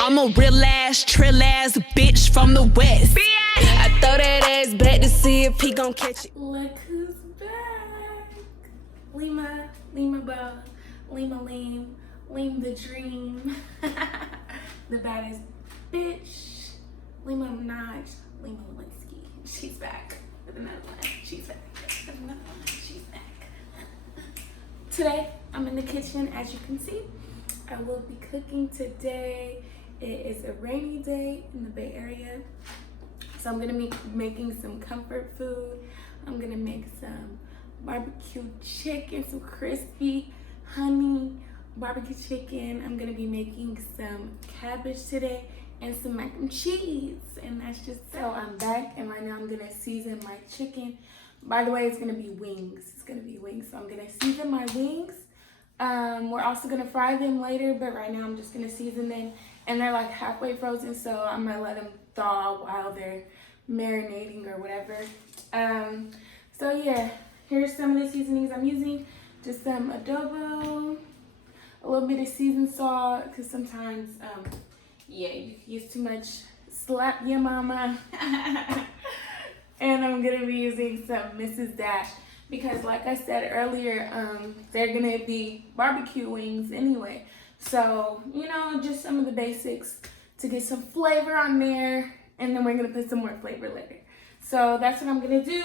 I'm a real ass, trill ass bitch from the west. I throw that ass back to see if he gon' catch it. Look who's back. Lima Bell, Lima the dream. The baddest bitch. Lima Minaj, Lima Lewinsky. She's back with another one. She's back with another one. She's back. Today, I'm in the kitchen, as you can see. I will be cooking today. It is a rainy day in the Bay Area. So I'm gonna be making some comfort food. I'm gonna make some barbecue chicken, some crispy honey barbecue chicken. I'm gonna be making some cabbage today and some mac and cheese. And that's just so I'm back, and right now I'm gonna season my chicken. By the way, it's gonna be wings. It's gonna be wings. So I'm gonna season my wings. We're also gonna fry them later, but right now I'm just gonna season them. And they're like halfway frozen, so I'm gonna let them thaw while they're marinating or whatever. So yeah, here's some of the seasonings I'm using. Just some adobo, a little bit of seasoned salt, because sometimes, yeah, you use too much, slap your mama. And I'm gonna be using some Mrs. Dash, because like I said earlier, they're gonna be barbecue wings anyway. So, you know, just some of the basics to get some flavor on there, and then we're gonna put some more flavor later. So that's what I'm gonna do.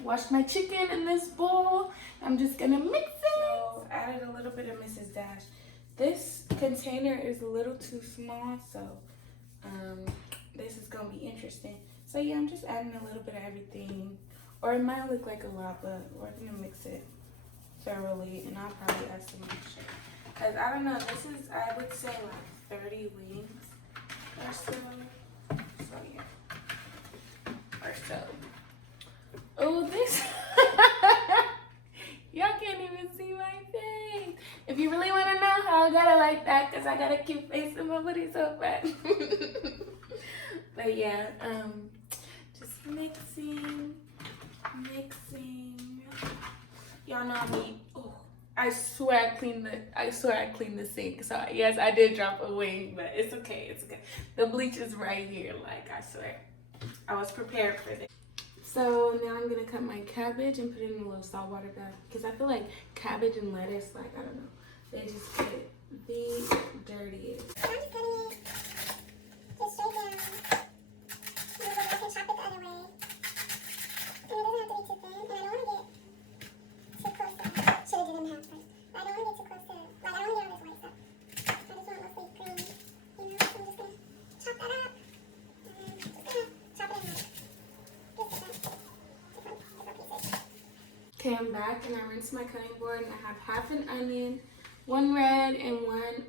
Wash my chicken in this bowl. I'm just gonna mix it. So added a little bit of Mrs. Dash. This container is a little too small, so this is gonna be interesting. So yeah, I'm just adding a little bit of everything. Or it might look like a lot, but we're gonna mix it thoroughly, and I'll probably add some extra. Cause I don't know, this is, I would say like 30 wings or so. So yeah, or so. Oh, this, y'all can't even see my face. If you really wanna know how I got it like that, cause I got a cute face and my booty so fat. But yeah, just mixing. Y'all know me. Oh, I swear I cleaned the sink. So yes, I did drop a wing, but it's okay. It's okay. The bleach is right here. Like, I swear, I was prepared for this. So now I'm gonna cut my cabbage and put it in a little salt water bag, because I feel like cabbage and lettuce, like, I don't know, they just get the dirtiest. I'm just cutting it just straight down. Maybe I can chop it the other way. And it doesn't have to be too thin, and I don't want to get too close to, should have did them half first. But I don't want to get too close to, like, I don't want to get all this white stuff. I just want mostly green, you know, so I'm just going to chop that up, and just going to chop it in half. Okay, I'm back, and I rinsed my cutting board, and I have half an onion, one red and one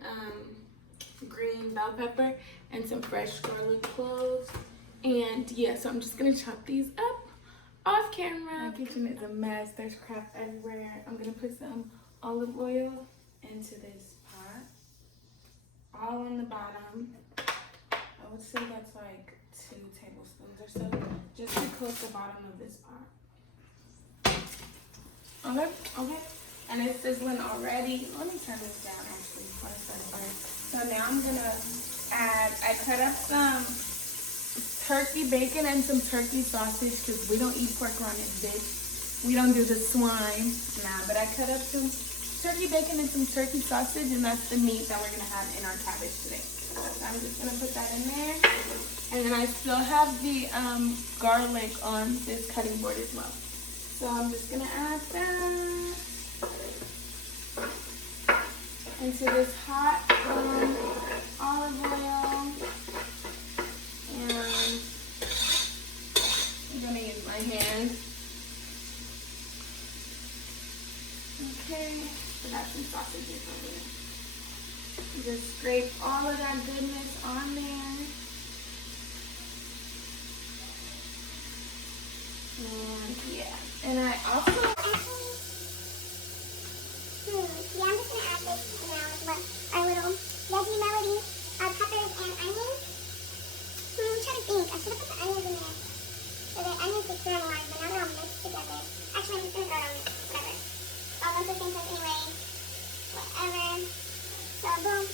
green bell pepper, and some fresh garlic cloves. And yeah, so I'm just gonna chop these up off camera. My kitchen is a mess. There's crap everywhere. I'm gonna put some olive oil into this pot, all on the bottom. I would say that's like 2 tablespoons or so, just to coat the bottom of this pot. Okay. And it's sizzling already. Let me turn this down actually before I start burning. So now I'm gonna add, I cut up some turkey bacon and some turkey sausage, because we don't eat pork around this bitch. We don't do the swine. Nah, but I cut up some turkey bacon and some turkey sausage, and that's the meat that we're gonna have in our cabbage today. So I'm just gonna put that in there. And then I still have the garlic on this cutting board as well. So I'm just gonna add that into this hot olive oil, and I'm gonna use my hand. Okay, so that's some sausages on there. Just scrape all of that goodness on there. And yeah, and I also Yeah, I'm just gonna add this now as well. Our little veggie melody of peppers and onions. I'm trying to think. I should have put the onions in there so the onions get caramelized, but now they're all mixed together. Actually, I'm just gonna throw it on it. Whatever. It's all going to the same place anyway. Whatever. So boom,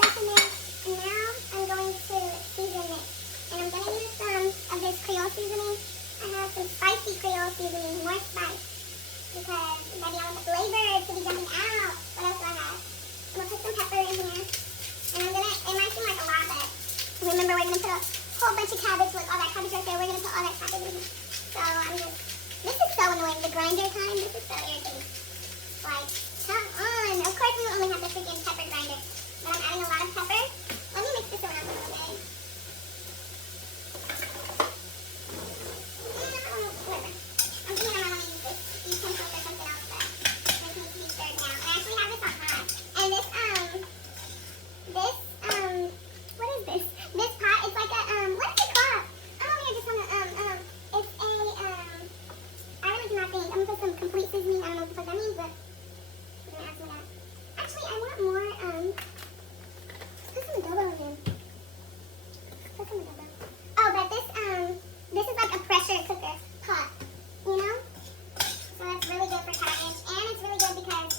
that's in there. And now bunch of cabbage, like all that cabbage right there. We're gonna put all that cabbage in. So this is so annoying. The grinder time, this is so irritating. Like, come on. Of course we only have the freaking pepper grinder. But I'm adding a lot of pepper. Let me mix this around a little bit. Whatever. I'm thinking I want to use this utensil or something else, but this needs to be stirred now. I actually have this on high. And this, what is this? This pot is like a, what is it called? Oh, here, just wanna, it's a, I really do not think. I'm gonna put some complete seasoning. I don't know what that means, but we're gonna add some of that. Actually, I want more, put some adobo in here. Put some adobo. Oh, but this is like a pressure cooker pot, you know? So that's really good for cabbage, and it's really good because,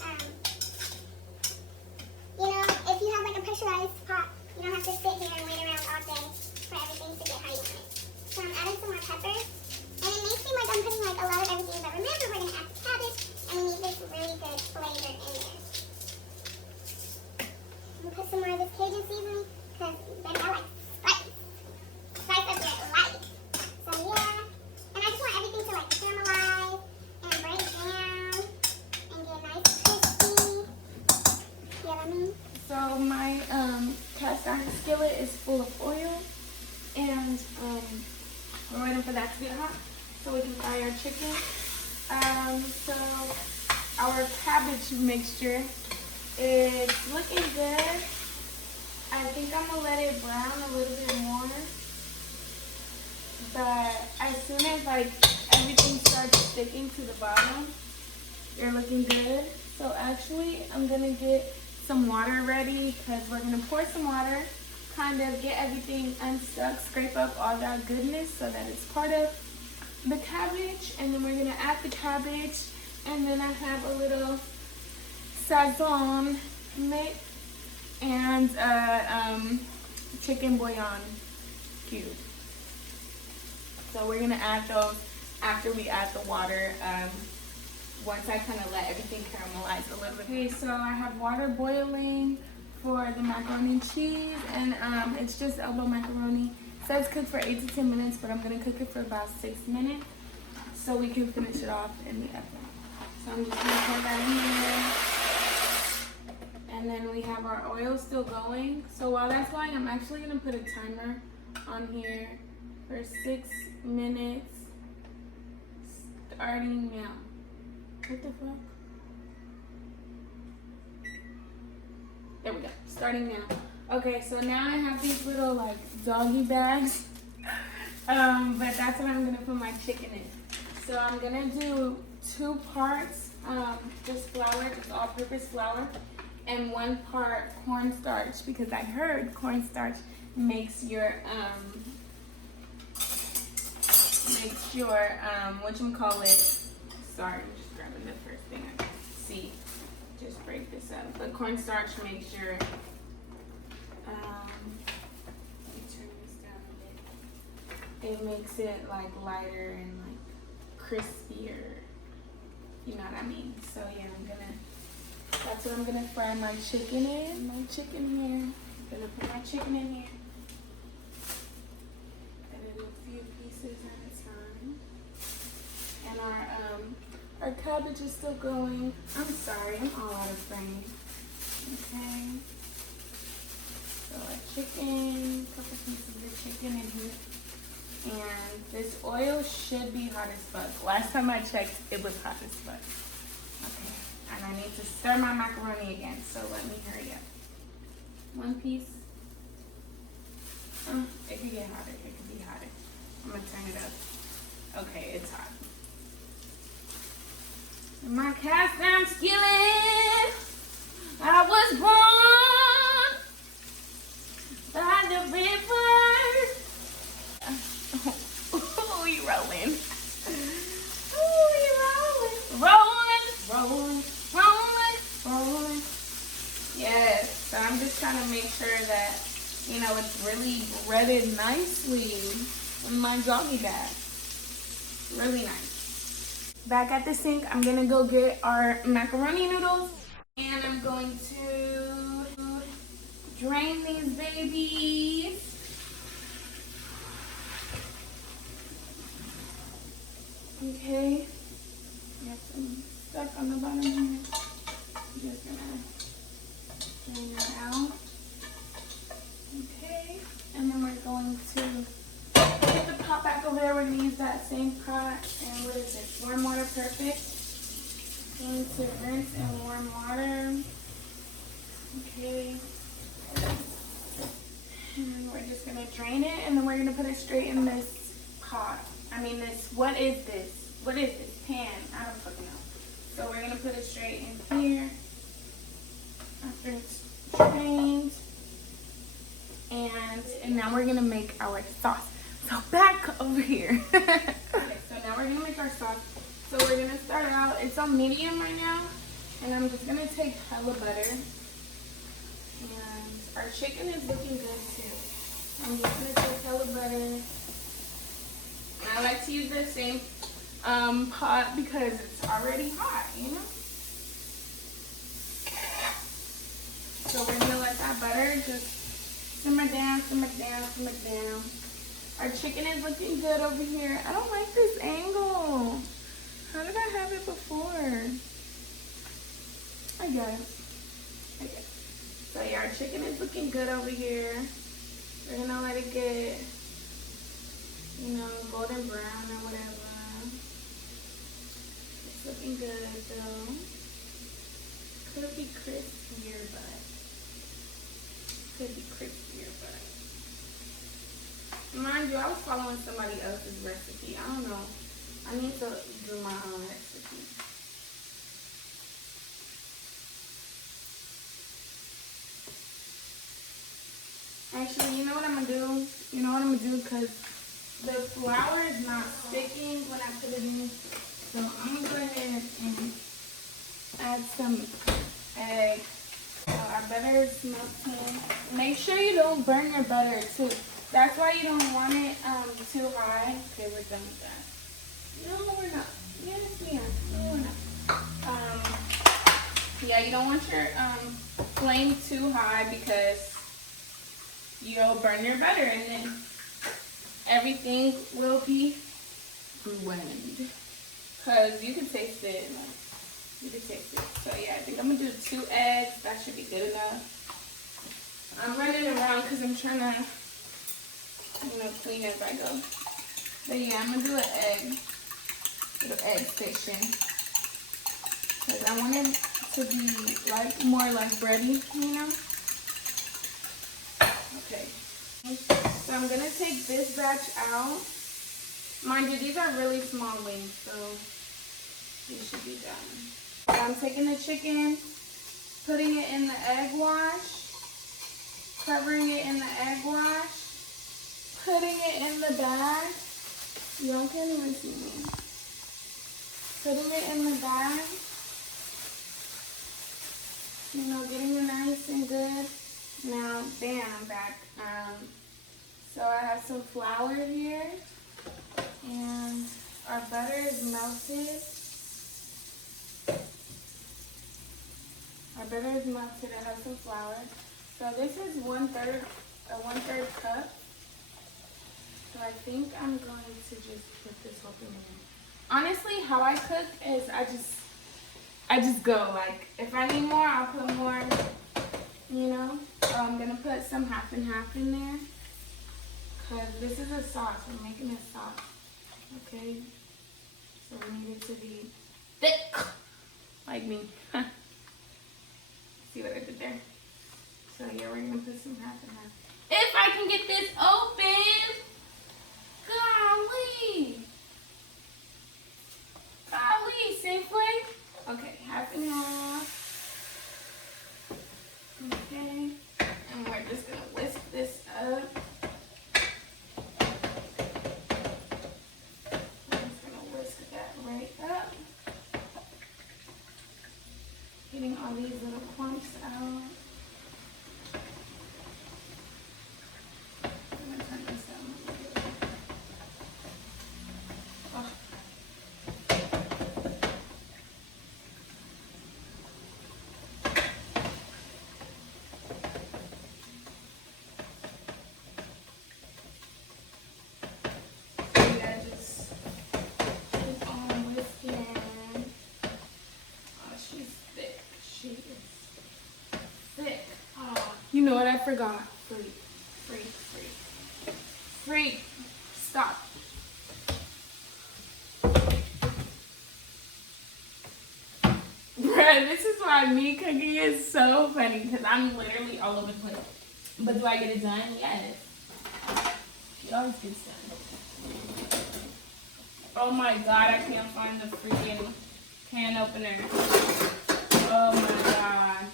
you know, if you have like a pressurized pot, you don't have to sit here and wait around all day for everything to get how you want it. So I'm adding some more pepper, and it may seem like I'm putting like a lot of everything, but remember we're gonna add the cabbage, and we need this really good flavor in there. I'm gonna put some more of this Cajun seasoning, because baby, I like spice. Spice up your life. So yeah, and I just want everything to like caramelize and break down and get nice crispy. You know what I mean? So my cast iron skillet is full of oil, and we're waiting for that to get hot so we can fry our chicken. So our cabbage mixture is looking good. I think I'm gonna let it brown a little bit more, but as soon as like everything starts sticking to the bottom, they're looking good. So actually I'm gonna get some water ready, because we're gonna pour some water, kind of get everything unstuck, scrape up all that goodness so that it's part of the cabbage, and then we're gonna add the cabbage, and then I have a little sazon mix and chicken bouillon cube. So we're gonna add those after we add the water. Once I kind of let everything caramelize a little bit. Okay, so I have water boiling for the macaroni and cheese, and it's just elbow macaroni. It says cook for 8 to 10 minutes, but I'm gonna cook it for about 6 minutes so we can finish it off in the oven. So I'm just gonna pour that in there. And then we have our oil still going. So while that's going, I'm actually gonna put a timer on here for 6 minutes, starting now. What the fuck? There we go. Starting now. Okay, so now I have these little like doggy bags. But that's what I'm gonna put my chicken in. So I'm gonna do 2 parts just flour, just all-purpose flour, and 1 part cornstarch, because I heard cornstarch makes your whatchamacallit. Sorry, I'm just grabbing the first thing I can see. Just break this up. But cornstarch makes your, let me turn this down a bit. It makes it like lighter and like crispier. You know what I mean? So yeah, that's what I'm gonna fry my chicken in. My chicken here. I'm gonna put my chicken in here. Gonna do a few pieces at a time. And our cabbage is still going. I'm sorry, I'm all out of frame. Okay. So our chicken, couple pieces of chicken in here. And this oil should be hot as fuck. Last time I checked, it was hot as fuck. Okay. And I need to stir my macaroni again, so let me hurry up. 1 piece. It could get hotter, it could be hotter. I'm gonna turn it up. Okay, it's hot. My cast iron skillet, I was born by the river. Oh, you rolling. Oh, you rolling. Rolling. Yes, so I'm just trying to make sure that, you know, it's really breaded nicely in my doggy bag. Really nice. Back at the sink, I'm gonna go get our macaroni noodles, and I'm going to drain these babies. Okay. We have some stuff on the bottom here. I'm just gonna drain that out. Okay. And then we're going to get the pot back over there. We're gonna use that same pot. And what is this? Warm water perfect. Going to rinse in warm water. Okay. And we're just gonna drain it, and then we're gonna put it straight in this pot. I mean this, what is this? What is this? Pan. I don't fucking know. So we're gonna put it straight in here after it's drained. And now we're gonna make our sauce. So back over here. Okay, so now we're gonna make our sauce. So we're gonna start out, it's on medium right now, and I'm just gonna take hella butter. And our chicken is looking good too. I'm just gonna take hella butter. And I like to use the same pot because it's already hot, you know? So we're gonna let that butter just simmer down, simmer down, simmer down. Our chicken is looking good over here. I don't like this angle. How did I have it before? I guess. So yeah, our chicken is looking good over here. We're gonna let it get, you know, golden brown or whatever. It's looking good though. Could be crispier, but mind you, I was following somebody else's recipe. I don't know. I need to do my own recipe. Actually, you know what I'm gonna do? You know what I'm gonna do? Because the flour is not sticking when I put it in. So I'm gonna go ahead and add some egg. So our butter is melting. Make sure you don't burn your butter too. That's why you don't want it too high. Okay, we're done with that. No, we're not. Yes, we are. No, we're not. Yeah, you don't want your flame too high because you'll burn your butter and then everything will be ruined. Because you can taste it. You can taste it. So yeah, I think I'm going to do 2 eggs. That should be good enough. I'm running around because I'm trying to, you know, clean as I go. But yeah, I'm going to do an egg. Little egg station. Because I want it to be like more like bready, you know? Okay. So I'm going to take this batch out. Mind you, these are really small wings, so these should be done. So I'm taking the chicken, putting it in the egg wash, covering it in the egg wash, putting it in the bag. Y'all can't even see me. Putting it in the bag. You know, getting it nice and good. Now, bam, I'm back. So I have some flour here. And our butter is melted. Our butter is melted. I have some flour. So this is 1/3 cup. So I think I'm going to just put this whole thing in there. Honestly, how I cook is I just go. Like, if I need more, I'll put more, you know. So I'm going to put some half and half in there. Because this is a sauce. We're making a sauce. Okay? So we need it to be thick. Like me. See what I did there? So yeah, we're going to put some half and half. If I can get this open! Golly! Golly, safely? Okay, half and half. Okay. And we're just going to whisk this up. I'm just going to whisk that right up. Getting all these little clumps out. I forgot. Freak. Stop. Bruh, this is why me cooking is so funny, because I'm literally all over the place. But do I get it done? Yes. It always gets done. Oh my god, I can't find the freaking can opener. Oh my god.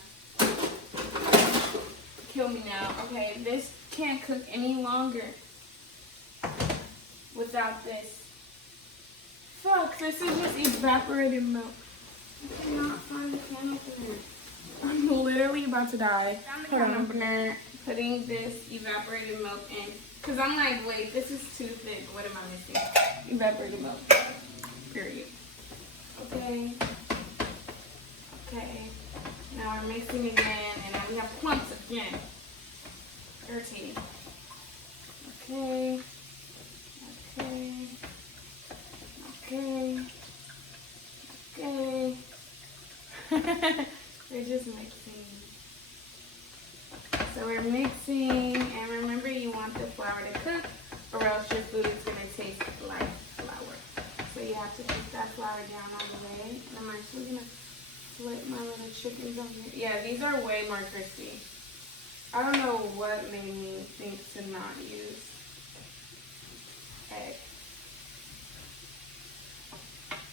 Kill me now. Okay, this can't cook any longer without this. Fuck, this is just evaporated milk. I cannot find the can opener. I'm literally about to die. Found the can opener, putting this evaporated milk in. Because I'm like, wait, this is too thick. What am I missing? Evaporated milk. Period. Okay. Okay. Now we're mixing again, and now we have clumps again. Irritating. Okay. Okay. Okay. Okay. We're just mixing. So we're mixing, and remember you want the flour to cook, or else your food is going to taste like flour. So you have to put that flour down all the way. And I'm actually going to flip my little chickens on here. Yeah, these are way more crispy. I don't know what made me think to not use egg.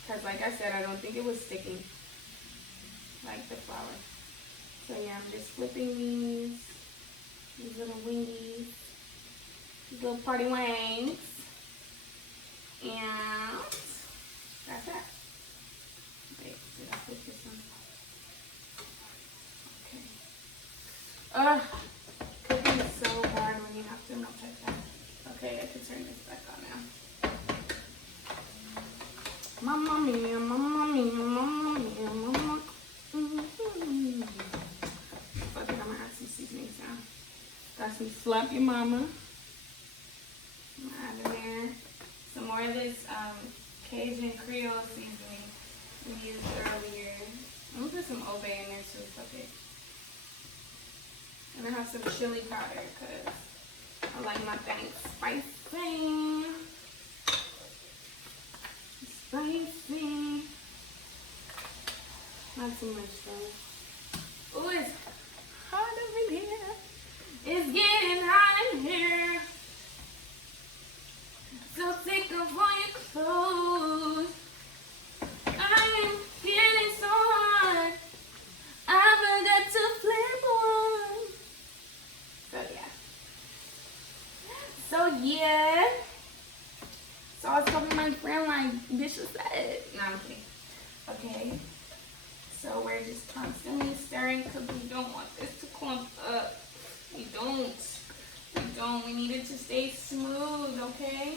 Because like I said, I don't think it was sticking like the flour. So yeah, I'm just flipping these little wingies, these little party wings, and that's that. Wait, did I flip this one? Okay. Ugh, cooking is so hard when you have to multitask. Okay, I can turn this back on now. Mamma mia, mamma mia, mamma mia, mamma. Fuck it, I'm gonna add some seasonings now. Got some Slap Your Mama. I'm gonna add in there some more of this Cajun Creole seasoning we used earlier. I'm gonna put some Old Bay in there too, fuck it. And I have some chili powder because I like my things spicy. Spicy. Not too much though. Oh, it's hot over here. It's getting hot in here. So take off all your clothes. I am feeling so hot. I forgot to flip on. So yeah. So I was talking to my friend like, bitch was that? No, I'm kidding. Okay. So we're just constantly stirring because we don't want this to clump up. We don't. We need it to stay smooth, okay?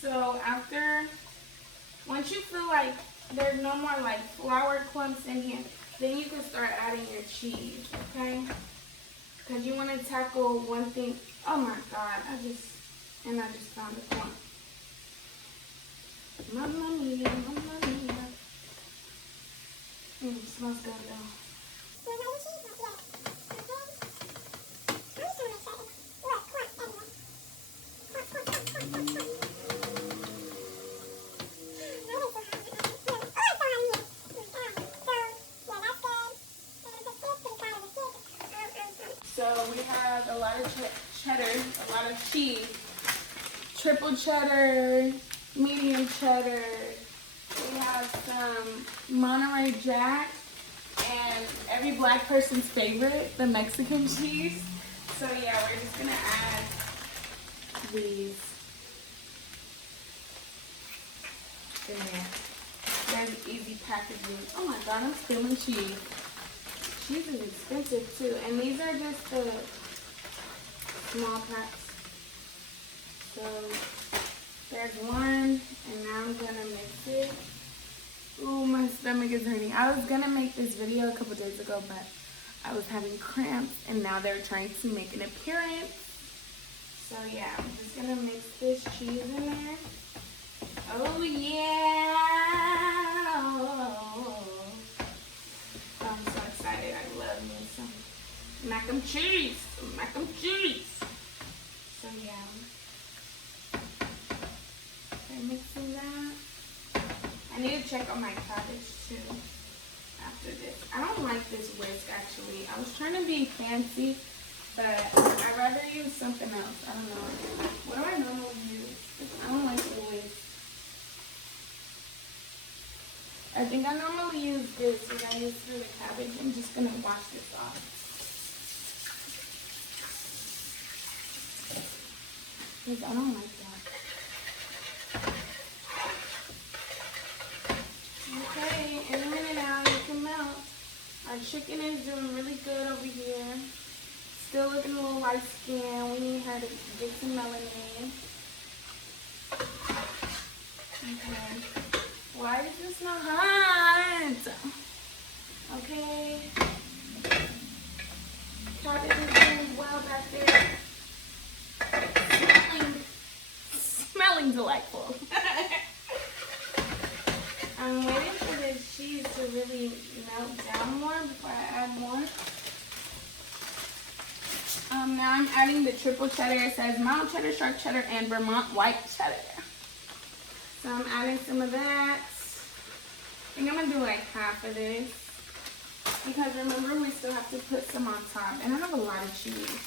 So once you feel like there's no more like flour clumps in here, then you can start adding your cheese, okay? Because you want to tackle one thing. Oh my God, I just found a clump. Mamma mia, mamma mia. Smells good though. So we have a lot of cheddar, a lot of cheese, triple cheddar, medium cheddar. We have some Monterey Jack and every black person's favorite, the Mexican cheese. So yeah, we're just gonna add these in there. There's easy packaging. Oh my God, I'm spilling cheese. Cheese is expensive too. And these are just the small packs. So there's one, and now I'm gonna mix it. Ooh, my stomach is hurting. I was gonna make this video a couple days ago, but I was having cramps, and now they're trying to make an appearance. So yeah, I'm just gonna mix this cheese in there. Oh yeah! I'm so excited. I love me some Mac and cheese. Mac and cheese. So yeah. I'm mixing that. I need to check on my cabbage too after this. I don't like this whisk actually. I was trying to be fancy, but I'd rather use something else. I don't know. What do I normally use? I don't like the whisk. I think I normally use this as I use for the cabbage. I'm just gonna wash this off. Because I don't like that. Okay, in a minute now, you can melt. Our chicken is doing really good over here. Still looking a little light skin. We need her to get some melanin. Okay. Why is this not hot? Okay. Cabbage is doing well back there. Smelling delightful. I'm waiting for this cheese to really melt down more before I add more. Now I'm adding the triple cheddar. It says mild cheddar, sharp cheddar, and Vermont white cheddar. So I'm adding some of that. I think I'm gonna do like half of this. Because remember, we still have to put some on top. And I have a lot of cheese.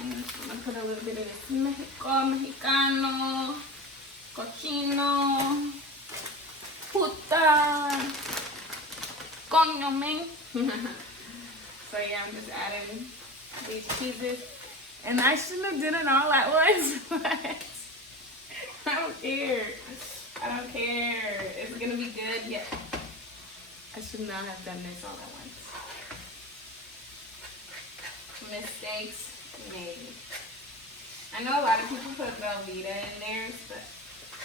And I'm gonna put a little bit of this Mexicano, cochino, puta, coño, man. So yeah, I'm just adding these cheeses. And I shouldn't have done it all at once, but I don't care. I don't care. It's gonna be good. Yeah. I should not have done this all at once. Mistakes made. I know a lot of people put Velveeta in theirs, but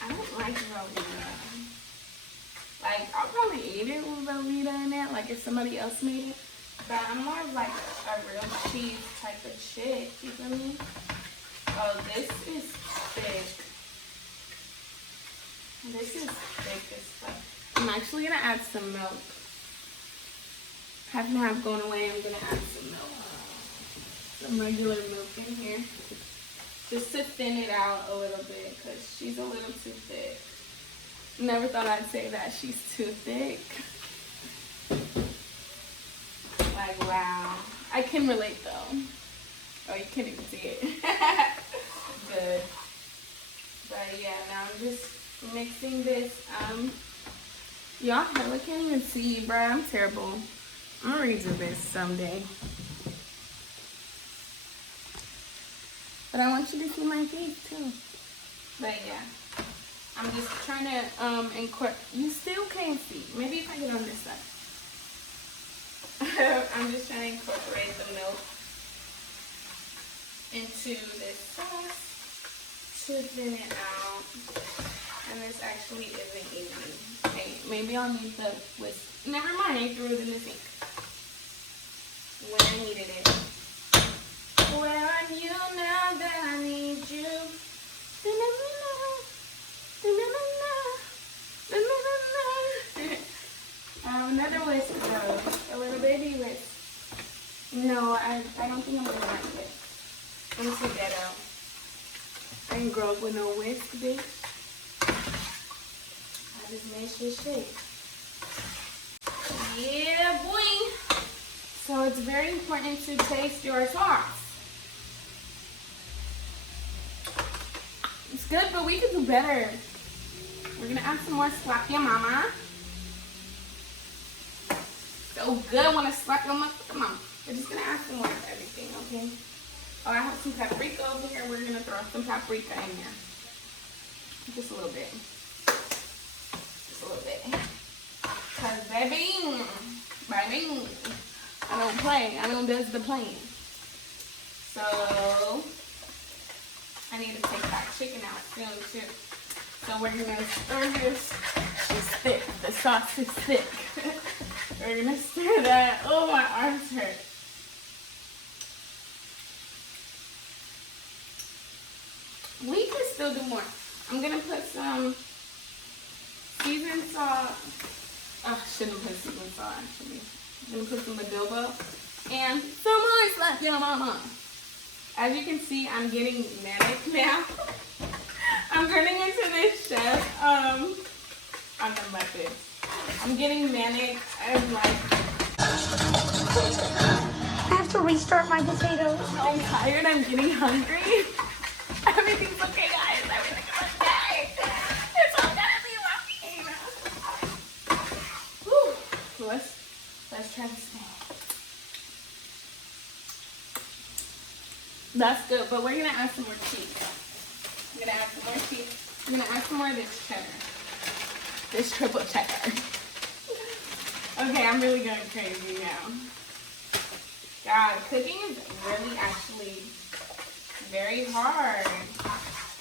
I don't like Velveeta. Like, I'll probably eat it with Velveeta in it, like if somebody else made it. But I'm more of like a real cheese type of chick, you feel me? Oh, this is thick. This is thick as fuck. I'm actually gonna add some milk. Half and half going away, I'm gonna add some milk. Some regular milk in here. Just to thin it out a little bit, because she's a little too thick. Never thought I'd say that, she's too thick. Like, wow. I can relate though. Oh, you can't even see it. Good. But yeah, now I'm just mixing this. Y'all hella can't even see, bruh. I'm terrible. I'm gonna redo this someday. But I want you to see my face too. But yeah. I'm just trying to incorporate. You still can't see. Maybe if I get on this side. I'm just trying to incorporate the milk into this sauce to thin it out. And this actually isn't easy. Okay, maybe I'll need the whisk. Never mind, I threw it in the sink when I needed it. Where are you now that I need you? Another whisk though, a little baby whisk. No, I don't think I'm gonna like it. I'm too ghetto. I didn't grow up with no whisk, bitch. I just made shit shake. Yeah, boy. So it's very important to taste your sauce. It's good, but we could do better. We're gonna add some more slap your mama. So good when I slap your mama. Come on. We're just gonna add some more of everything, okay? Oh, I have some paprika over here. We're gonna throw some paprika in there. Just a little bit. Just a little bit. Cause baby, I don't play. I don't does the playing. So I need to take that chicken out soon too. So we're gonna stir this. It's thick. The sauce is thick. We're gonna stir that. Oh, my arms hurt. We could still do more. I'm gonna put some seasoned salt. Oh, I shouldn't put seasoned salt actually. I'm gonna put some adobo And some more is left, yeah, mama. As you can see, I'm getting manic now. I'm turning into this chef. On the method. I'm getting manic. I'm like, I have to restart my potatoes. I'm tired. I'm getting hungry. Everything's okay, guys. Everything's okay. It's all gonna be okay. Whew. Let's try this thing. That's good, but we're gonna add some more cheese. I'm gonna add some more cheese. I'm gonna add some more of this cheddar. This triple cheddar. Okay, I'm really going crazy now. God, cooking is really actually very hard.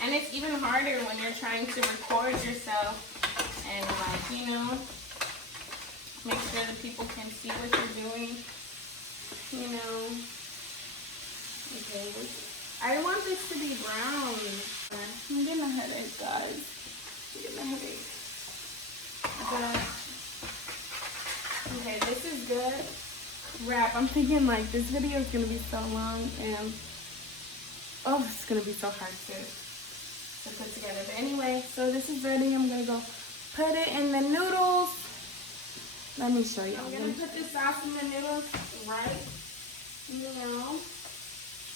And it's even harder when you're trying to record yourself and like, you know, make sure that people can see what you're doing. You know. Okay. I want this to be brown. I'm getting a headache, guys. I'm getting a headache. But, okay, this is good. Crap, I'm thinking like this video is gonna be so long and oh, it's gonna be so hard to put together. But anyway, so this is ready. I'm gonna go put it in the noodles. Let me show you. I'm gonna put the sauce in the noodles, right? You know.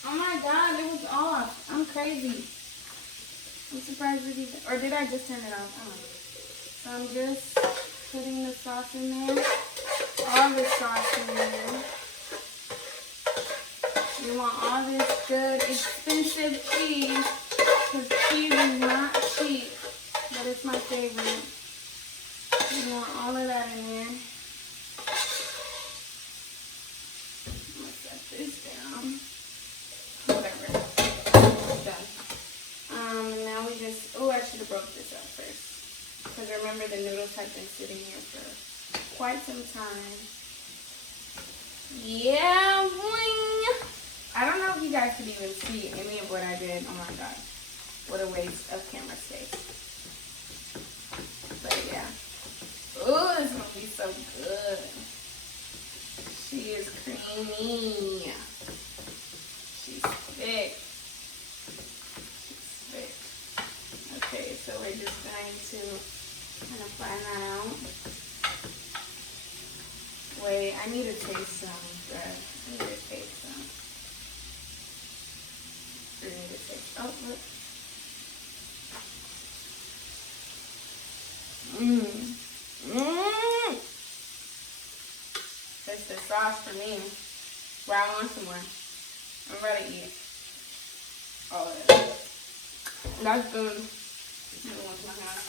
Oh my God, it was off. I'm crazy. I'm surprised it even, or did I just turn it off? Oh. So I'm just putting the sauce in there. All the sauce in there. You want all this good, expensive cheese. Because cheese is not cheap. But it's my favorite. You want all of that in there. I'm going to set this down. Whatever. It's done. And now we just, oh, I should have broke this up first. Because remember, the noodles have been sitting here for quite some time. Yeah, boing. I don't know if you guys could even see any of what I did. Oh my God. What a waste of camera space. But yeah. Oh, this is going to be so good. She is creamy. She's thick. She's thick. Okay, so we're just going to kind of flatten that out. Wait, I need to taste some bread. I need to taste some. I need to taste. Oh, look. That's the sauce for me. Well, I want some more. I'm ready to eat. Oh, yeah. That's good. I don't want my hand.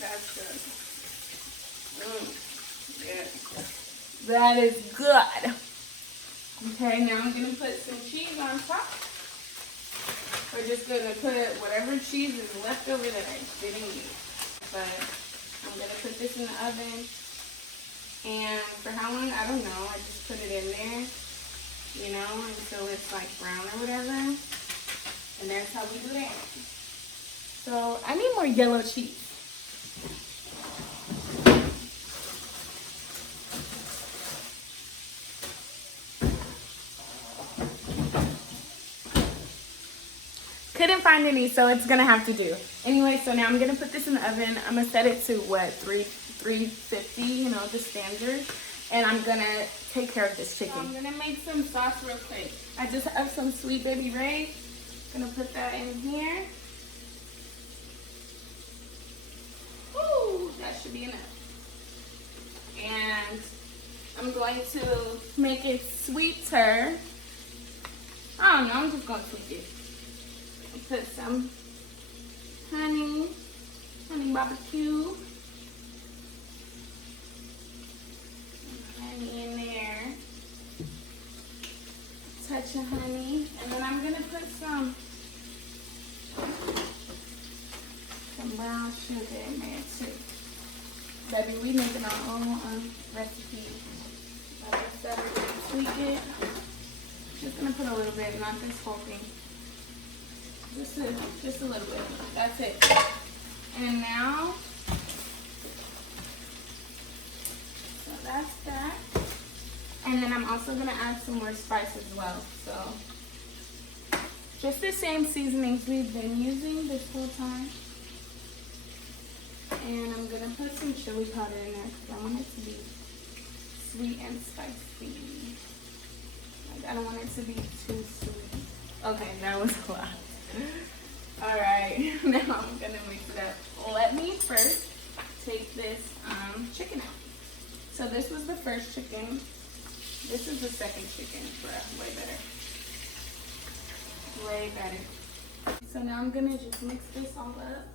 That's good. Yeah. That is good. Okay, now I'm going to put some cheese on top. We're just going to put whatever cheese is left over that I didn't use. But I'm going to put this in the oven. And for how long? I don't know. I just put it in there, you know, until it's like brown or whatever. And that's how we do that. So I need more yellow cheese. Couldn't find any, so it's gonna have to do. Anyway, so now I'm gonna put this in the oven. I'm gonna set it to what, 350, you know, the standard. And I'm gonna take care of this chicken. So I'm gonna make some sauce real quick. I just have some Sweet Baby Ray. Gonna put that in here. Ooh, that should be enough. And I'm going to make it sweeter. I don't know, I'm just gonna tweak it. Put some honey barbecue. Honey in there. Touch of honey. And then I'm gonna put some brown sugar in there too. Baby, we making our own recipe. Like I said, we're gonna tweak it. Just gonna put a little bit, not this whole thing. Just a little bit. That's it. And now, so that's that. And then I'm also gonna add some more spice as well. So just the same seasonings we've been using this whole time. And I'm gonna put some chili powder in there because I want it to be sweet and spicy. Like, I don't want it to be too sweet. Okay, that was a lot. Alright, now I'm gonna mix it up. Let me first take this chicken out. So this was the first chicken. This is the second chicken, bruh. Way better. Way better. So now I'm gonna just mix this all up.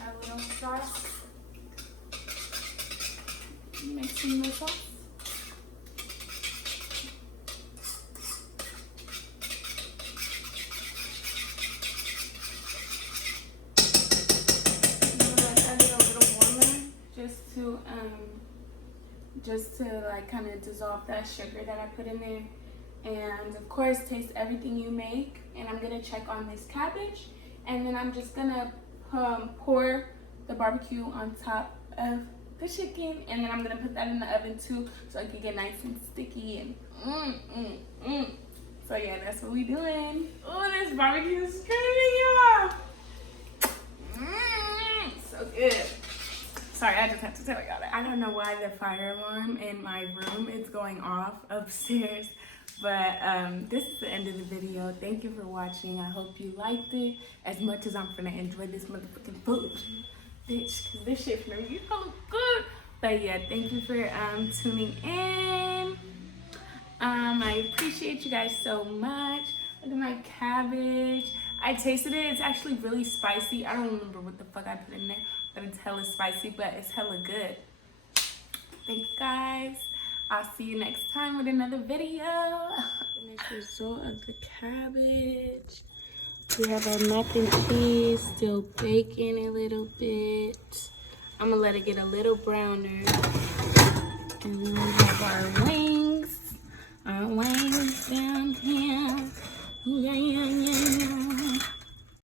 Add a little sauce. Mixing the sauce. Just to like kind of dissolve that sugar that I put in there. And of course, taste everything you make. And I'm gonna check on this cabbage. And then I'm just gonna pour the barbecue on top of the chicken. And then I'm gonna put that in the oven too, so it can get nice and sticky and So yeah, that's what we doing. Oh, this barbecue is screaming, y'all. So good. Sorry, I just have to tell y'all that. I don't know why the fire alarm in my room is going off upstairs, but this is the end of the video. Thank you for watching. I hope you liked it as much as I'm gonna enjoy this motherfucking food, bitch, because this shit finna be so good. But yeah, thank you for tuning in. I appreciate you guys so much. Look at my cabbage. I tasted it. It's actually really spicy. I don't remember what the fuck I put in there, but it's hella spicy, but it's hella good. Thank you guys. I'll see you next time with another video. The next result of the cabbage. We have our mac and cheese, still baking a little bit. I'm gonna let it get a little browner. And then we have our wings.